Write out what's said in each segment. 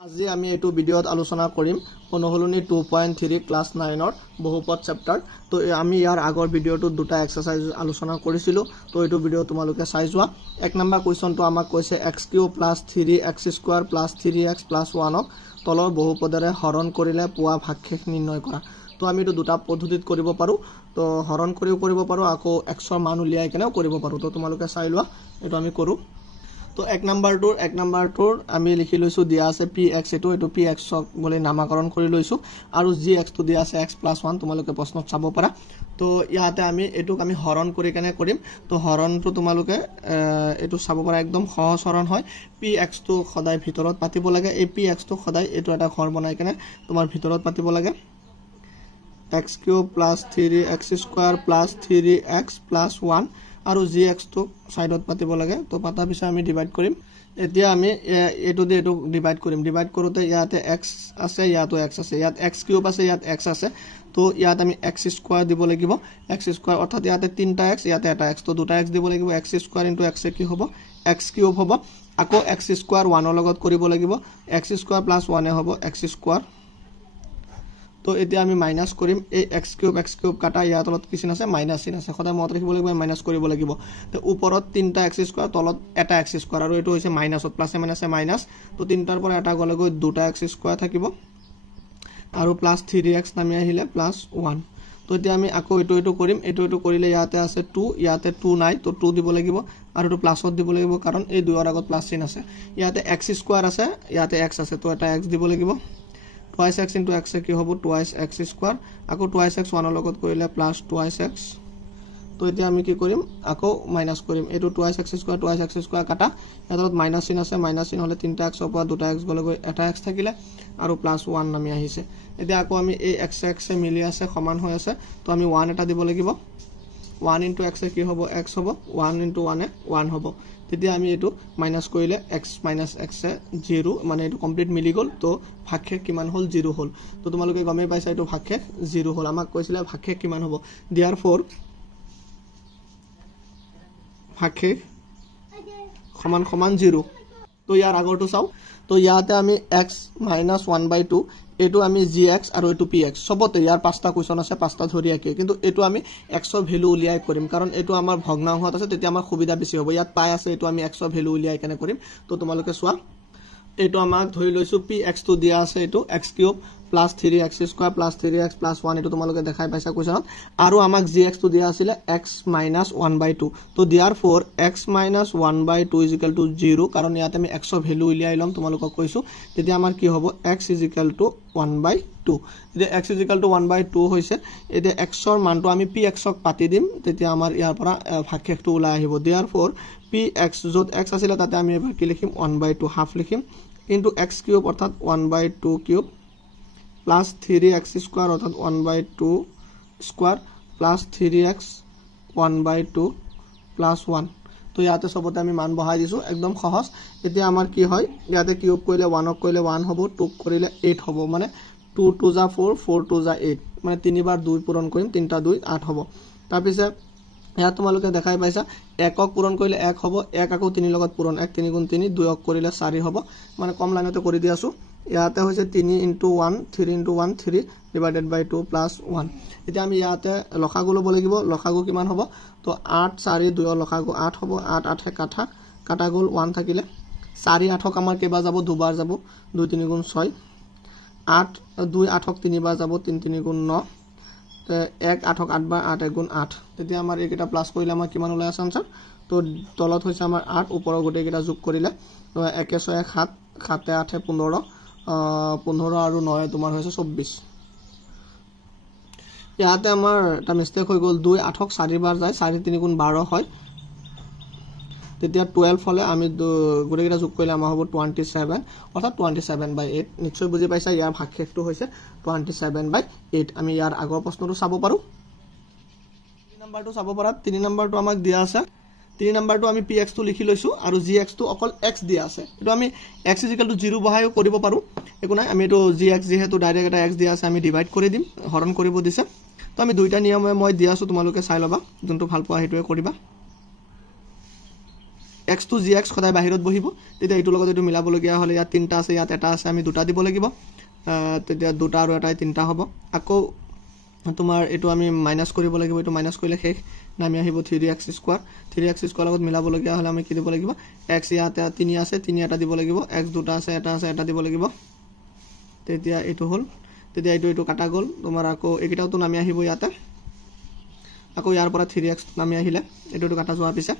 আজি আমি এইটো ভিডিঅ'ত আলোচনা কৰিম অনুশীলনী 2.3 ক্লাস 9 ৰ বহুপদ চেপ্টাৰ। তো আমি ইয়াৰ আগৰ ভিডিঅ'টোত দুটা এক্সাৰসাইজ আলোচনা কৰিছিলো। তো এইটো ভিডিঅ' তোমালোকে চাই যোৱা। এক নম্বৰ কোৱেশ্চনটো আমাক কৈছে x³ + 3x² + 3x + 1 ক তলৰ বহুপদৰে হৰণ কৰিলে পোৱা ভাগশেষ নিৰ্ণয় কৰা। তো আমি এইটো দুটা পদ্ধতিত কৰিব পাৰো। তো হৰণ কৰিও কৰিব পাৰো, আকৌ x ৰ মান উলিয়াই কেনেও কৰিব পাৰো। তো তোমালোকে চাই লোৱা, এইটো আমি কৰো। তো এক নম্বৰটোৰ আমি লিখি লৈছো, দিয়া আছে px, এইটো px বুলি নামকৰণ কৰি লৈছো, আৰু gx টো দিয়া আছে x + 1, তোমালোকে প্ৰশ্নত চাব পাৰা। তো ইয়াতে আমি এইটোক আমি হৰণ কৰি কেনে কৰিম। তো হৰণটো তোমালোকে এইটো চাব পাৰা, একদম সহজ হৰণ হয়। px টো সদায় ভিতৰত পাতিব লাগে, এই px টো সদায় এইটো এটা ঘৰ বনাই কেনে তোমাৰ ভিতৰত পাতিব লাগে। x³ + 3x² + 3x + 1 আৰু gx টো সাইডত পাতিব লাগে। তো পাতা পিছে আমি ডিভাইড কৰিম। এতিয়া আমি এটো দে এটো ডিভাইড কৰিম। ডিভাইড কৰোতে ইয়াতে x আছে, ইয়াতো x আছে, ইয়াত x³ আছে, ইয়াত x আছে। তো ইয়াত আমি x² দিব লাগিব, x² অৰ্থাৎ ইয়াতে 3টা x, ইয়াতে এটা x, তো দুটা x দিব লাগিব। x² * x কি হ'ব, x³ হ'ব। আকৌ x² 1 ৰ লগত কৰিব লাগিব, x² + 1 হ'ব x²। তো এতিয়া আমি মাইনাস কৰিম, এই x³ কাটা, ইয়াৰ তলত কি চিন আছে, মাইনাস চিন আছে। সদায় মনত ৰাখিব লাগিব, মাইনাস কৰিব লাগিব। তো ওপৰত 3টা x², তলত এটা x², আৰু এইটো হৈছে মাইনাসত, প্লাসে মাইনাসে মাইনাস। তো 3টাৰ পৰা এটা গলে গৈ দুটা x² থাকিব, আৰু প্লাস 3x নামি আহিলে প্লাস 1। তো এতিয়া আমি আকৌ এইটো কৰিম। এইটো কৰিলে ইয়াতে আছে 2, ইয়াতে 2 নাই, তো 2 দিব লাগিব, আৰু এইটো প্লাসত দিব লাগিব, কাৰণ এই দুইৰ আগত প্লাস চিন আছে। ইয়াতে x² আছে, ইয়াতে x আছে, তো এটা x দিব লাগিব। twice x into x কি হ'ব, 2x², আকৌ 2x 1 ৰ লগত কৰিলে প্লাস 2x। তো এতিয়া আমি কি কৰিম, আকৌ মাইনাস কৰিম। এইটো 2x² কাটা, ইয়াত মাইনাস চিন আছে, মাইনাস চিন হলে 3টা x ৰ পৰা দুটা x গলে গৈ এটা x থাকিলে, আৰু প্লাস 1 নামি আহিছে। এতিয়া আকৌ আমি এই x মিলি আছে, সমান হৈ আছে, তো আমি 1 এটা দিব লাগিব। 1 into x কি হ'ব, x হ'ব, 1 into 1 1 হ'ব। তেতিয়া আমি এইটো মাইনাস কৰিলে x - x 0, মানে এইটো কমপ্লিট মিলি গল। তো ভাগশেষ কিমান হল, 0 হল। তো তোমালোকে গমে পাইছা এইটো ভাগশেষ 0 হল। আমাক কৈছিলে ভাগশেষ কিমান হ'ব, therefore ভাগশেষ সমান সমান 0। তো ইয়াৰ আগৰটো চাও। তো ইয়াতে আমি x - 1/2, এইটো আমি gx, আৰু এইটো px, সবতে ইয়াৰ 5টা কোৱেশ্চন আছে, 5টা ধৰি আকি, কিন্তু এইটো আমি x ৰ ভ্যালু উলিয়াই কৰিম, কাৰণ এইটো আমাৰ ভগ্নাংশত আছে, তেতিয়া আমাৰ সুবিধা বেছি হ'ব। ইয়াত পাই আছে, এইটো আমি x ৰ ভ্যালু উলিয়াই কেনে কৰিম। তো তোমালোকে চোৱা, এইটো আমাক ধৰি লৈছো px টো দিয়া আছে, এইটো x³ + 3x² + 3x + 1, এইটো তোমালোকে দেখাই পাইছা কোৱেশ্চনত। আৰু আমাক gx টো দিয়া আছিল x - 1/2। তো therefore x - 1/2 = 0, কাৰণ ইয়াত আমি x ৰ ভ্যালু উলিয়াই লম, তোমালোকক কৈছো। তেতিয়া আমাৰ কি হ'ব, x = 1/2। এতিয়া x = 1/2 হৈছে। এতিয়া x ৰ মানটো আমি px ক পাতি দিম, তেতিয়া আমাৰ ইয়াৰ পৰা ভাগশেষটো ওলাই আহিব। therefore px, য'ত x আছিল তাতে আমি এবাৰ কি লিখিম, 1/2 হাফ লিখিম, ইনটু x³ অৰ্থাৎ 1/2³ প্লাস 3x² অর্থাৎ 1/2 স্কয়ার প্লাস 3x 1/2 প্লাস 1। তো ইয়াতে সবতে আমি মান বহাই দিছো, একদম সহজ। এতিয়া আমাৰ কি হয়, ইয়াতে কিউব কৰিলে 1 ক কৰিলে 1 হ'ব, 2 কৰিলে 8 হ'ব, মানে 2 * 2 = 4, 4 * 2 = 8, মানে 3 বাৰ 2 পূৰণ কৰিম, 3টা 2 8 হ'ব। তাৰ পিছে ইয়াত তোমালোকে দেখাই পাইছা, 1 ক পূৰণ কৰিলে 1 হ'ব, 1 আকৌ 3 লগত পূৰণ, 1 3 × 3, 2 ক কৰিলে 4 হ'ব, মানে কম লাইনতে কৰি দি আছো। ইয়াতে হৈছে 3 × 1 3 × 1 3 / 2 + 1। এতিয়া আমি ইয়াতে লসাগু লব লাগিব। লসাগু কিমান হ'ব, তো 8 4 2 ৰ লসাগু 8 হ'ব, 8 8 কাটা গ'ল, 1 থাকিলে 4 8ক আমাৰ কেইবাৰ যাব, দুবাৰ যাব, 2 3 × 6, 8 2 8ক 3 বাৰ যাব, 3 3 × 9, 1 8ক 8 বাৰ, 8 1 × 8। তেতিয়া আমাৰ এইকেইটা প্লাস কৰিলে আমাৰ কিমান ওলাই আছে আনসাৰ। তো তলত হৈছে আমাৰ 8, ওপৰৰ গোটেই কেইটা যোগ কৰিলে 1 6 7 7 8 15, 15 আৰু 9 তোমাৰ হৈছে 24। ইয়াতে আমাৰ এটা মিস্টেক হৈ গ'ল, 2 8ক 4 বাৰ যায়, 4 3 × 12 হয়, তেতিয়া 12 হলে আমি গোটেই কেইটা যোগ কৰিলে আমাৰ হ'ব 27, অৰ্থাৎ 27/8। নিশ্চয় বুজি পাইছা, ইয়াৰ ভাগশেষটো হৈছে 27/8। আমি ইয়াৰ আগৰ প্ৰশ্নটো চাব পাৰো। 3 নম্বৰটো চাব পাৰা। 3 নম্বৰটো আমাক দিয়া আছে, 3 নম্বৰটো আমি px টো লিখি লৈছো, আৰু gx টো অকল x দিয়া আছে। এটো আমি x = 0 বহাইও কৰিব পাৰো, একো নাই। আমি এটো gx যেহেতু ডাইৰেক্ট এটা x দিয়া আছে, আমি ডিভাইড কৰি দিম, হৰণ কৰিব দিছে। তো আমি দুইটা নিয়মে মই দিয়া আছো, তোমালোকে চাই লবা, যোনটো ভাল পোৱা হেতুৱে কৰিবা। x to gx সদায় বাহিৰত বহিব তেতিয়া এইটো লগত এইটো মিলাব লগিয়া হলে ইয়াত তিনটা আছে ইয়াত এটা আছে আমি দুটা দিব লাগিব তেতিয়া দুটা আৰু এটাই তিনটা হ'ব আকৌ তোমাৰ এটো আমি মাইনাস কৰিব লাগিব এটো মাইনাস কৰিলে শেষ নামি আহিব 3x² লগত মিলাব লগিয়া হলে আমি কি দিব লাগিব x ইয়াতে 3 আছে 3 এটা দিব লাগিব x দুটা আছে এটা দিব লাগিব তেতিয়া এটো হল তেতিয়া এটো কাটা গল তোমাৰ আকৌ একিটাও তো নামি আহিব ইয়াতে আকৌ ইয়াৰ পৰা 3x নামি আহিলে এটো কাটা যোৱা পিছে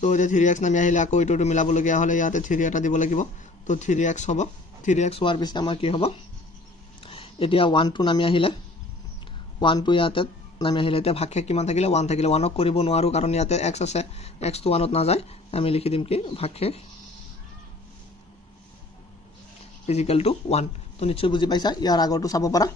তো এতিয়া 3x নামি আহিলে আকৌ এটো মিলাব লগিয়া হলে ইয়াতে 3 এটা দিব লাগিব তো 3x হ'ব 3x হোৱাৰ পিছে আমাৰ কি হ'ব এতিয়া 1 2 নামি আহিলে 1 2 ইয়াতে নামি আহিলে এতিয়া ভাগকে কিমান থাকিলে 1 থাকিলে 1 ক কৰিব নোৱাৰো কাৰণ ইয়াতে x আছে x to 1 ত না যায় আমি লিখি দিম কি ভাগকে ইকুয়াল টু 1 তো নিশ্চয় বুজি পাইছা ইয়াৰ আগৰটো চাব পাৰা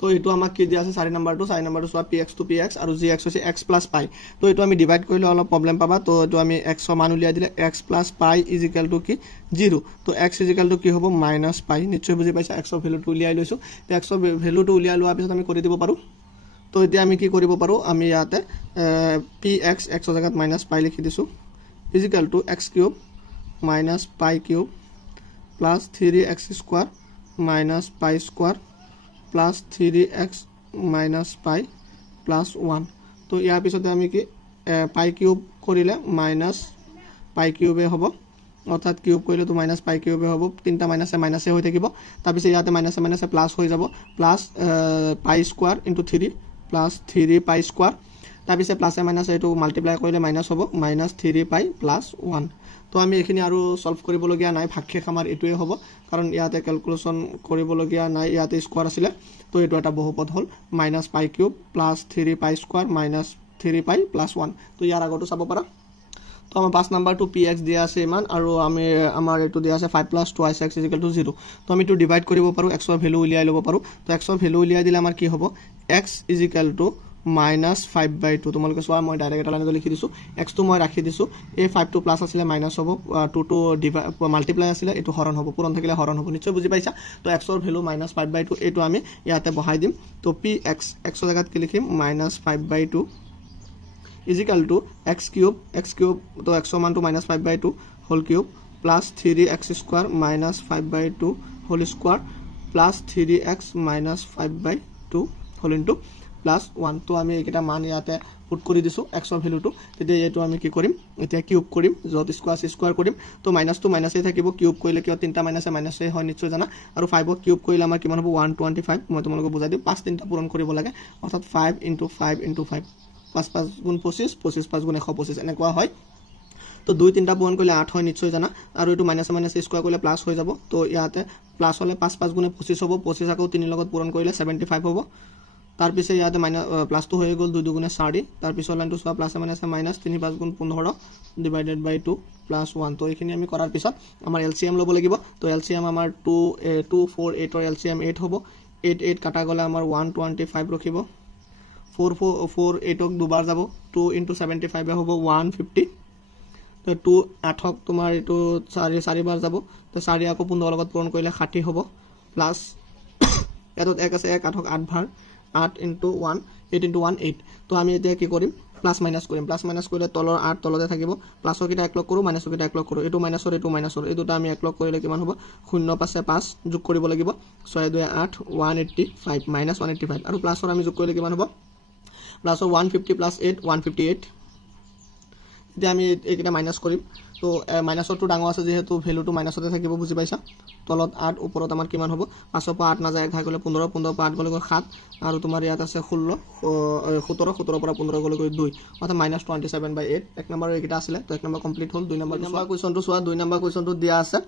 তো এটো আমাক কি দিয়া আছে 4 নম্বৰটো সোৱা px to px আৰু gx হৈছে x plus pi তো এটো আমি ডিভাইড কৰিলে অলপ প্ৰবলেম পাবা তো এটো আমি x মান উলিয়াই দিলে x plus pi is equal to কি 0 তো x is equal to কি হ'ব minus pi নিশ্চয় বুজি পাইছা x ৰ ভ্যালুটো উলিয়াই লৈছো তো x ৰ ভ্যালুটো উলিয়াই লোৱাৰ পিছত আমি কৰি দিব পাৰো তো এতিয়া আমি কি কৰিব পাৰো আমি ইয়াতে px x ৰ জাগাত minus pi লিখি দিছো is equal to x cube minus pi cube plus 3x² minus pi square plus 3x minus pi plus 1 তো ইয়াৰ পিছতে আমি কি pi cube কৰিলে minus pi cube হ'ব অৰ্থাৎ কিউব কৰিলে তো minus pi cube হ'ব তিনটা মাইনাসে হৈ থাকিব তাৰ পিছে ইয়াতে মাইনাসে প্লাস হৈ যাব plus pi square into 3 plus 3 pi square তাৰ পিছে প্লাসে মাইনাসে এটো মাল্টিপ্লাই কৰিলে মাইনাস হ'ব minus 3 pi plus 1 তো আমি এখিনি আৰু সলভ কৰিব লগিয়া নাই ভাগকে আমাৰ এটোৱে হ'ব কাৰণ ইয়াতে ক্যালকুলেশন কৰিব লগিয়া নাই ইয়াতে স্কয়াৰ আছিল তো এটো এটা বহুপদ হল minus pi cube plus 3 pi square minus 3 pi plus 1 তো ইয়াৰ আগটো চাব পাৰা তো আমাৰ 5 নম্বৰটো px দিয়া আছে ইমান আৰু আমি আমাৰ এটো দিয়া আছে 5 plus 2x is equal to 0 তো আমি এটো ডিভাইড কৰিব পাৰো x ৰ ভ্যালু উলিয়াই লব পাৰো তো x ৰ ভ্যালু উলিয়াই দিলে আমাৰ কি হ'ব x is equal to minus 5/2 তোমালোকে সোৱা মই ডাইৰেক্ট এটা লাইনত লিখি দিছো x টো মই ৰাখি দিছো এই 5 টো প্লাস আছিল মাইনাস হ'ব 2 টো মাল্টিপ্লাই আছিল এটো হৰণ হ'ব পূৰণ থাকিলে হৰণ হ'ব নিশ্চয় বুজি পাইছা তো x ৰ ভ্যালু minus 5/2 এটো আমি ইয়াতে বহাই দিম তো px x ৰ জাগাত কি লিখিম minus 5/2 is equal to x cube তো x ৰ মানটো minus 5/2 whole cube plus 3x² minus 5/2 whole square plus 3x minus 5/2 whole into plus 1 তো আমি এটা মান ইয়াতে পুট কৰি দিছো x ৰ ভ্যালুটো তেতিয়া এটো আমি কি কৰিম এতিয়া কিউব কৰিম যত স্কয়াৰ কৰিম তো মাইনাস তো মাইনাসে থাকিব কিউব কৰিলে কিয় তিনটা মাইনাসে হয় নিশ্চয় জানা আৰু 5 ক কিউব কৰিলে আমাৰ কিমান হ'ব 125 মই তোমালোকক বুজাই দিম 5 তিনটা পূৰণ কৰিব লাগে অৰ্থাৎ 5 * 5 * 5 5 5 গুণ 25 25 5 গুণ 125 এনেকুৱা হয় তো 2 3টা পূৰণ কৰিলে 8 হয় নিশ্চয় জানা আৰু এটো মাইনাসে স্কয়াৰ কৰিলে প্লাস হৈ যাব তো ইয়াতে প্লাস হলে 5 5 গুণে 25 হ'ব 25 আকৌ 3 লগত পূৰণ কৰিলে 75 হ'ব তার পিছে ইয়াতে মাইনাস প্লাস তো হয়ে গল 2 2 গুণে 4 তার পিছে লাইনটো সোয়া প্লাস মাইনাস মাইনাস 3 5 গুণ 15 ডিভাইডেড বাই 2 প্লাস 1 তো এখিনি আমি কৰাৰ পিছত আমাৰ এলসিএম লব লাগিব তো এলসিএম আমাৰ 2 2 4 8 ৰ এলসিএম 8 হ'ব 8 8 কাটা গলে আমাৰ 125 ৰখিব 4 4 4 8 ক দুবাৰ যাব 2 * 75 হ'ব 150 তো 2 8 ক তোমাৰ এটো 4 4 বাৰ যাব তো 4 আকৌ 15 লগত পূৰণ কৰিলে 60 হ'ব প্লাস এটো 1 আছে 1 8 ক 8 ভাৰ 8 into 1 8 into 1 8 তো আমি এতিয়া কি কৰিম প্লাস মাইনাস কৰিলে তলৰ 8 তলতে থাকিব প্লাসৰ কিটা এক লগ কৰো মাইনাসৰ কিটা এক লগ কৰো এটো মাইনাসৰ এই দুটা আমি এক লগ কৰিলে কিমান হ'ব 0 5 5 যোগ কৰিব লাগিব 6 2 8 185 minus 185 আৰু প্লাসৰ আমি যোগ কৰিলে কিমান হ'ব প্লাসৰ 150 plus 8 158 এতিয়া আমি এইকিটা মাইনাস কৰিম তো মাইনাসটো ডাঙৰ আছে যেহেতু ভ্যালুটো মাইনাসতে থাকিব বুজি পাইছা তলত 8 ওপৰত আমাৰ কিমান হ'ব 5 পৰা 8 না যায় 1 ভাগ গলে 15 15 পৰা 8 গলে 7 আৰু তোমাৰ ইয়াত আছে 16 17 17 পৰা 15 গলে 2 অৰ্থাৎ -27/8 এক নম্বৰ এইকিটা আছিল তো এক নম্বৰ কমপ্লিট হল 2 নম্বৰ কোৱেশ্চনটো সোৱা 2 নম্বৰ কোৱেশ্চনটো দিয়া আছে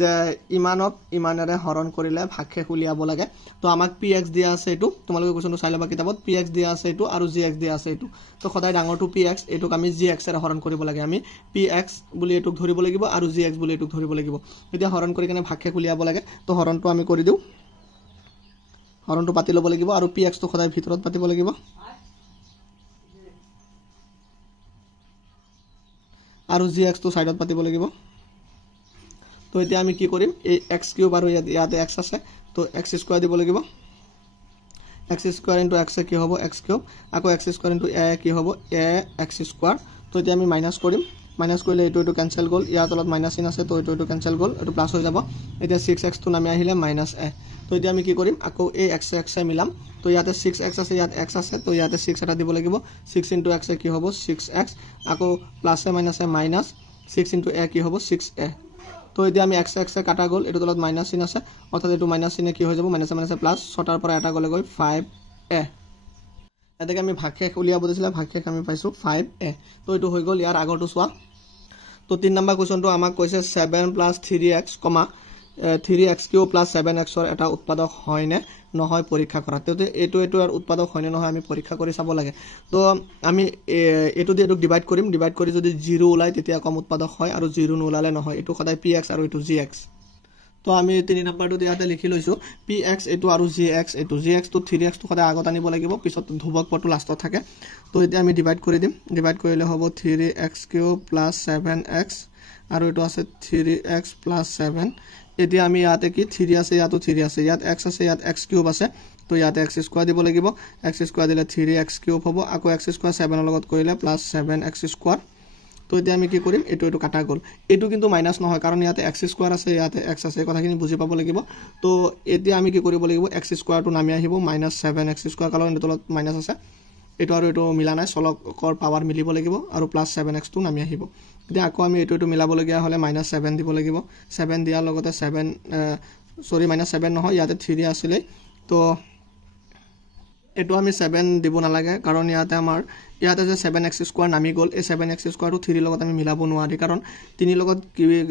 যে ইমানক ইমানেৰে হৰণ কৰিলে ভাগকে উলিয়াব লাগে তো আমাক px দিয়া আছে এটো তোমালোকে কোৱেশ্চনটো চাই লবা কিতাপত px দিয়া আছে এটো আৰু gx দিয়া আছে এটো তো সদায় ডাঙৰটো px এটোক আমি gx এৰে হৰণ কৰিব লাগে আমি px বুলি এটোক ধৰিব লাগিব আৰু gx বুলি এটোক ধৰিব লাগিব এতিয়া হৰণ কৰি কেনে ভাগকে উলিয়াব লাগে তো হৰণটো আমি কৰি দিও হৰণটো পাতি লব লাগিব আৰু px তো সদায় ভিতৰত পাতিব লাগিব আৰু gx তো সাইডত পাতিব লাগিব তো এতিয়া আমি কি কৰিম এই x³ আৰু ইয়াতে x আছে তো x² দিব লাগিব x² * x কি হ'ব x³ আকৌ x² * a কি হ'ব a x² তো এতিয়া আমি মাইনাস কৰিম মাইনাছ কৰিলে এইটো কেঞ্চেল গ'ল ইয়াৰ তলত মাইনাছ চিন আছে তো এইটো কেঞ্চেল গ'ল এইটো প্লাছ হৈ যাব এতিয়া 6x টো নামি আহিলে -a তো এতিয়া আমি কি কৰিম আকৌ এই x মিলাম তো ইয়াতে 6x আছে ইয়াত x আছে তো ইয়াতে 6 এটা দিব লাগিব 6 * x কি হ'ব 6x আকৌ প্লাছে মাইনাছে মাইনাছ 6 * a কি হ'ব 6a তো এতিয়া আমি x কাটা গ'ল এটো তলত মাইনাছ চিন আছে অৰ্থাৎ এটো মাইনাছ চিনে কি হৈ যাব মাইনাছে মাইনাছে প্লাছ 6টাৰ পৰা এটা গলে গৈ 5a এটাকে আমি ভাগশেষ উলিয়াব দিছিলে ভাগশেষ আমি পাইছো 5a তো এটো হৈ গ'ল ইয়াৰ আগৰটো চোৱা তো 3 নম্বৰ কোৱেশ্চনটো আমাক কৈছে 7 + 3x, 3x³ + 7x ৰ এটা উৎপাদক হয় নে নহয় পৰীক্ষা কৰা তো এটো এৰ উৎপাদক হয় নে নহয় আমি পৰীক্ষা কৰি চাব লাগে তো আমি এটো দি এটোক ডিভাইড কৰি যদি 0 ওলাই তেতিয়া কম উৎপাদক হয় আৰু 0 নোলালে নহয় এটো সদায় px আৰু এটো gx তো আমি 3 নম্বৰটো দিয়াতে লিখি লৈছো px এটো আৰু gx তো 3x টো সদায় আগত আনিব লাগিব পিছত ধ্ৰুবক পদটো লাষ্টত থাকে তো এতিয়া আমি ডিভাইড কৰি দিম ডিভাইড কৰিলে হ'ব 3x³ + 7x আৰু এটো আছে 3x + 7 এতিয়া আমি ইয়াতে কি 3 আছে ইয়াতো 3 আছে ইয়াত x আছে ইয়াত x³ আছে তো ইয়াতে x² দিব লাগিব x² দিলে 3x³ হ'ব আকৌ x² 7 ৰ লগত কৰিলে +7x²। তো এতিয়া আমি কি কৰিম এটো কাটা গ'ল এটো কিন্তু মাইনাস নহয় কাৰণ ইয়াতে x² আছে ইয়াতে x আছে কথাখিনি বুজি পাব লাগিব তো এতিয়া আমি কি কৰিব লাগিব x² টো নামি আহিব -7x² কাৰণ এটো তলত মাইনাস আছে এটো আৰু এটো মিলা নাই চলকৰ পাৱাৰ মিলিব লাগিব আৰু +7x টো নামি আহিব এতিয়া আকৌ আমি এটো মিলাব লগিয়া হলে -7 দিব লাগিব 7 দিয়াৰ লগতে 7 নহয় ইয়াতে 3 আছিল তো এটো আমি 7 দিব নালাগে কাৰণ ইয়াতে যে 7x² নামি গ'ল এই 7x² টো 3 লগত আমি মিলাব নোৱাৰি কাৰণ 3 লগত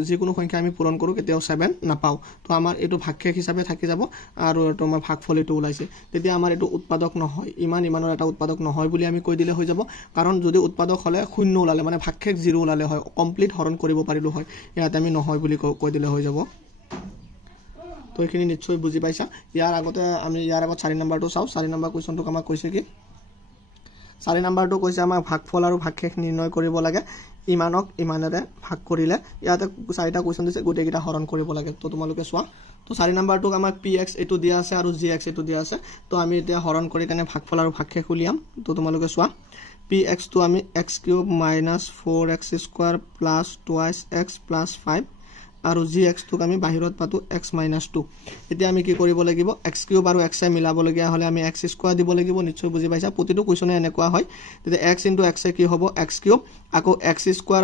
যিকোনো সংখ্যা আমি পূৰণ কৰো কেতিয়াও 7 নাপাও তো আমাৰ এটো ভাগশেষ হিচাপে থাকি যাব আৰু এটো আমাৰ ভাগফল এটো ওলাইছে তেতিয়া আমাৰ এটো উৎপাদক নহয় ইমানৰ এটা উৎপাদক নহয় বুলি আমি কৈ দিলে হৈ যাব কাৰণ যদি উৎপাদক হলে 0 ওলালে মানে ভাগশেষ 0 ওলালে হয় কমপ্লিট হৰণ কৰিব পাৰিলো হয় ইয়াতে আমি নহয় বুলি কৈ দিলে হৈ যাব তো এখিনি নিশ্চয় বুজি পাইছা ইয়াৰ আগতে আমি ইয়াৰ আগত 4 নম্বৰটো চাও 4 নম্বৰ কোৱেশ্চনটো আমাক কৈছে কি 4 নম্বৰটো কৈছে আমাক ভাগফল আৰু ভাগশেষ নিৰ্ণয় কৰিব লাগে ইমানক ইমানেৰে ভাগ কৰিলে ইয়াতে 4টা কোৱেশ্চন দিছে গোটেইকিটা হৰণ কৰিব লাগে তো তোমালোকে চোৱা তো 4 নম্বৰটো আমাক px এটো দিয়া আছে আৰু gx এটো দিয়া আছে তো আমি এতিয়া হৰণ কৰি কেনে ভাগফল আৰু ভাগশেষ উলিয়াম তো তোমালোকে চোৱা px টো আমি x³ - 4x² + 2x + 5 আৰু gx টোক আমি বাহিৰত পাতো x - 2 এতিয়া আমি কি কৰিব লাগিব x³ আৰু x মিলাব লগিয়া হলে আমি x² দিব লাগিব নিশ্চয় বুজি পাইছা প্ৰতিটো কোৱেশ্চনে এনেকুৱা হয় তেতিয়া x * x কি হ'ব x³ আকৌ x²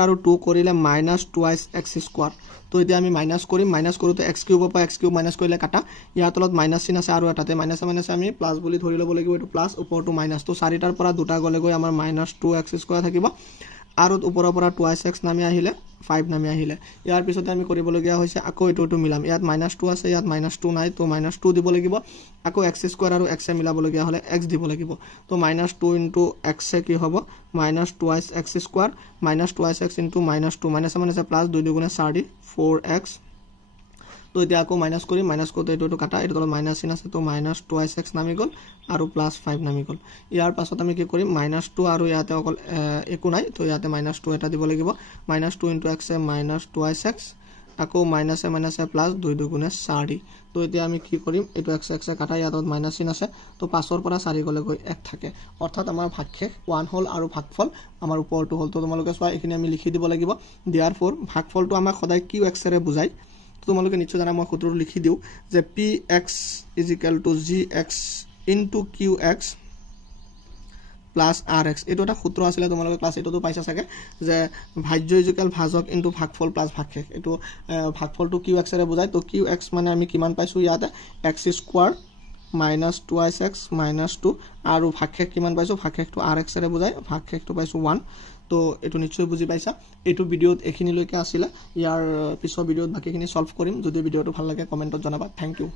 আৰু 2 কৰিলে -2x² তো এতিয়া আমি মাইনাস কৰিম মাইনাস কৰোতে x³ পৰা x³ মাইনাস কৰিলে কাটা ইয়াৰ তলত মাইনাস চিন আছে আৰু এটাতে মাইনাস আমি প্লাস বুলি ধৰি লব লাগিব এটো প্লাস ওপৰটো মাইনাস তো 4টাৰ পৰা দুটা গলে গৈ আমাৰ -2x² থাকিব আৰু ওপৰৰ পৰা 2x নামি আহিলে 5 নামি আহিলে ইয়াৰ পিছতে আমি কৰিব লগিয়া হৈছে আকৌ এটো মিলাম ইয়াত -2 আছে ইয়াত -2 নাই তো -2 দিব লাগিব আকৌ x² আৰু x মিলাব লগিয়া হলে x দিব লাগিব তো -2 * x কি হ'ব -2x² -2x * 2 মাইনাসে প্লাস 2 দুগুণে 4 4x তো এতিয়া আকৌ মাইনাস কৰিম মাইনাস করতে এটো কাটা এটো তলত মাইনাস চিন আছে তো -2x নামি গল আৰু +5 নামি গল ইয়াৰ পাছত আমি কি কৰিম -2 আৰু ইয়াতে অকল একো নাই তো ইয়াতে -2 এটা দিব লাগিব -2 * x -2x আকৌ মাইনাসে প্লাস 2 দুগুণে 4 তো এতিয়া আমি কি কৰিম এটো x কাটা ইয়াত মাইনাস চিন আছে তো 5 ৰ পৰা 4 গলে গৈ 1 থাকে অৰ্থাৎ আমাৰ ভাগশেষ 1 হল আৰু ভাগফল আমাৰ ওপৰটো হল তো তোমালোকে চোৱা এখিনি আমি লিখি দিব লাগিব therefore ভাগফলটো আমাক সদায় qx ৰে বুজাই তোমালোকে নিশ্চয় জানা মই সূত্ৰটো লিখি দিও যে px = gx * qx + rx এটো এটা সূত্র আছিল তোমালোকে ক্লাস এটোটো পাইছা সাকে যে ভাজ্য = ভাজক * ভাগফল + ভাগশেষ এটো ভাগফলটো qx ৰে বুজাই তো qx মানে আমি কিমান পাইছো ইয়াতে x² - 2x - 2 আৰু ভাগশেষ কিমান পাইছো ভাগশেষটো rx ৰে বুজাই ভাগশেষটো পাইছো 1 তো এটো নিশ্চয় বুজি পাইছা এটো ভিডিওত এখিনি লৈকে আছিল ইয়াৰ পিছৰ ভিডিওত বাকিখিনি সলভ কৰিম যদি ভিডিওটো ভাল লাগে কমেন্টত জনাবা থ্যাংক ইউ